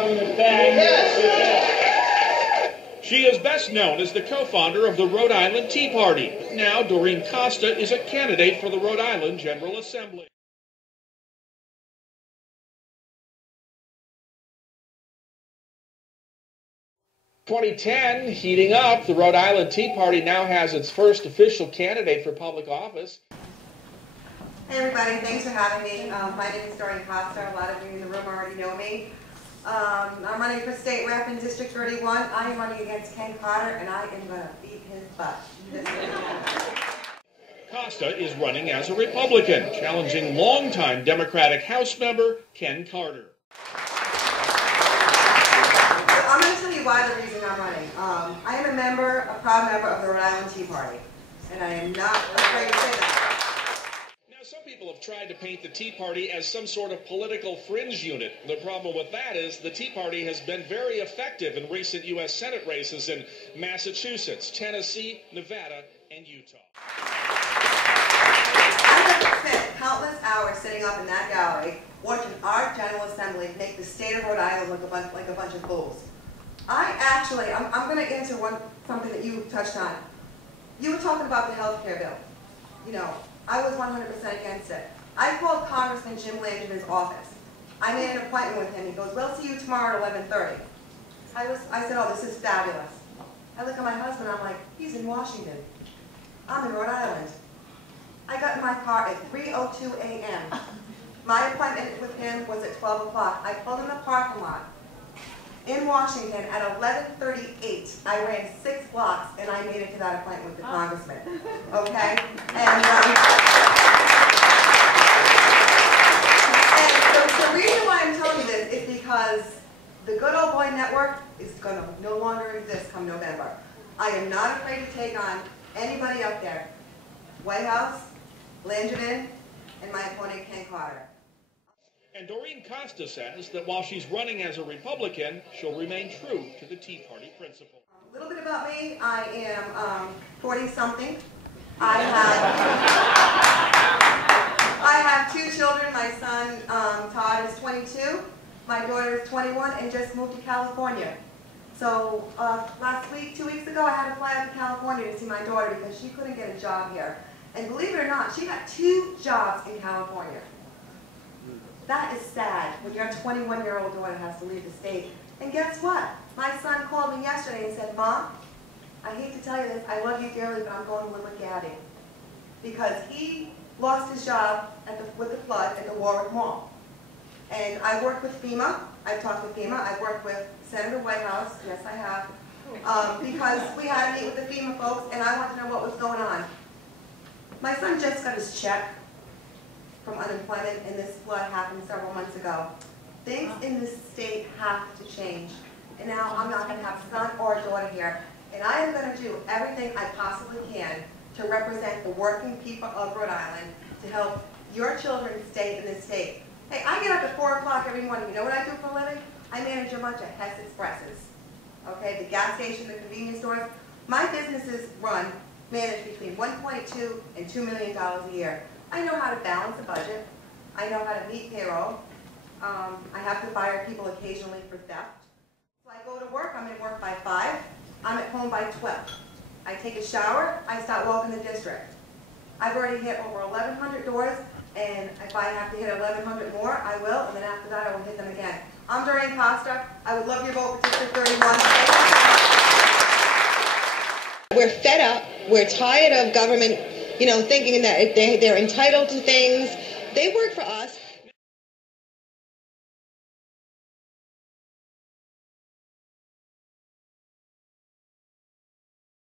government back. She is best known as the co-founder of the Rhode Island Tea Party. Now, Doreen Costa is a candidate for the Rhode Island General Assembly. "2010 heating up. The Rhode Island Tea Party now has its first official candidate for public office. Hey everybody, thanks for having me. My name is Doreen Costa. A lot of you in the room already know me. I'm running for state rep in District 31. I am running against Ken Carter, and I am going to beat his butt. Costa is running as a Republican, challenging longtime Democratic House member Ken Carter. I'm going to tell you why the reason I'm running. I am a proud member of the Rhode Island Tea Party, and I am not afraid to say that. Some people have tried to paint the Tea Party as some sort of political fringe unit. The problem with that is the Tea Party has been very effective in recent U.S. Senate races in Massachusetts, Tennessee, Nevada, and Utah. I have spent countless hours sitting up in that gallery watching our General Assembly make the state of Rhode Island look like a bunch of fools. I'm going to answer something that you touched on. You were talking about the health care bill. You know, I was 100% against it. I called Congressman Jim Langevin's office. I made an appointment with him. He goes, "We'll see you tomorrow at 11:30. I said, "Oh, this is fabulous." I look at my husband, I'm like, he's in Washington. I'm in Rhode Island. I got in my car at 3:02 a.m. My appointment with him was at 12 o'clock. I pulled in the parking lot in Washington at 11:38. I ran 6 blocks and I made it to that appointment with the congressman. Okay? And the reason why I'm telling you this is because the good old boy network is going to no longer exist come November. I am not afraid to take on anybody up there. White House, Langevin, and my opponent Ken Carter. And Doreen Costa says that while she's running as a Republican, she'll remain true to the Tea Party principle. A little bit about me. I am 40-something. I have 2 children. My son, Todd, is 22. My daughter is 21 and just moved to California. So last week, 2 weeks ago, I had to fly out to California to see my daughter because she couldn't get a job here. And believe it or not, she got 2 jobs in California. That is sad when your 21-year-old daughter has to leave the state. And guess what? My son called me yesterday and said, "Mom, I hate to tell you this, I love you dearly, but I'm going to live with Gabby." Because he lost his job with the flood at the Warwick Mall. And I worked with FEMA. I've talked with FEMA. I've worked with Senator Whitehouse. Yes, I have. Because we had to meet with the FEMA folks, and I wanted to know what was going on. My son just got his check from unemployment, and this flood happened several months ago. Things in this state have to change. And now I'm not going to have a son or a daughter here. And I am going to do everything I possibly can to represent the working people of Rhode Island to help your children stay in this state. Hey, I get up at 4 o'clock every morning. You know what I do for a living? I manage a bunch of Hess Expresses. Okay, the gas station, the convenience stores. My businesses manage between $1.2 and $2 million a year. I know how to balance a budget. I know how to meet payroll. I have to fire people occasionally for theft. So I go to work. I'm in work by 5. I'm at home by 12. I take a shower. I start walking the district. I've already hit over 1,100 doors, and if I have to hit 1,100 more, I will, and then after that I will hit them again. I'm Doreen Costa. I would love your vote for District 31. We're fed up. We're tired of government, thinking that they're entitled to things. They work for us.